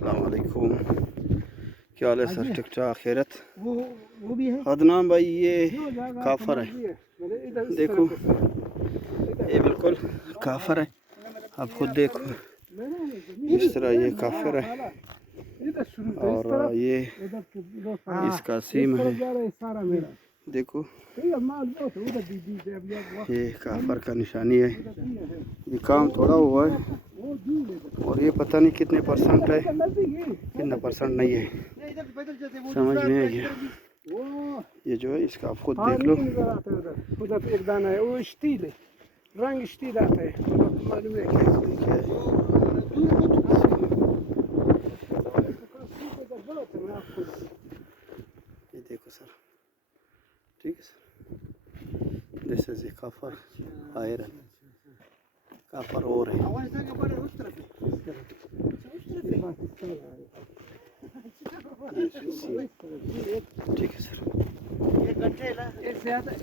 अस्सलाम वालेकुम। क्या हाल है सर? ठीक ठाक, खैरत? वो भी है अदनान भाई, ये काफर है, देखो ये बिल्कुल काफर है, आप खुद देखो इस तरह ये काफर है और ये इसका सीम है, देखो ये काफर का निशानी है। ये काम थोड़ा हुआ है और ये पता नहीं कितने परसेंट है, कितना परसेंट नहीं है, समझ नहीं आ गया। ये जो है इसका आप खुद देख लो। उधर एक दाना है, वो स्टील है, रंग स्टील आता है, मालूम है ये देखो सर, ठीक है sir, this is a copper iron, copper और है, ठीक है सर।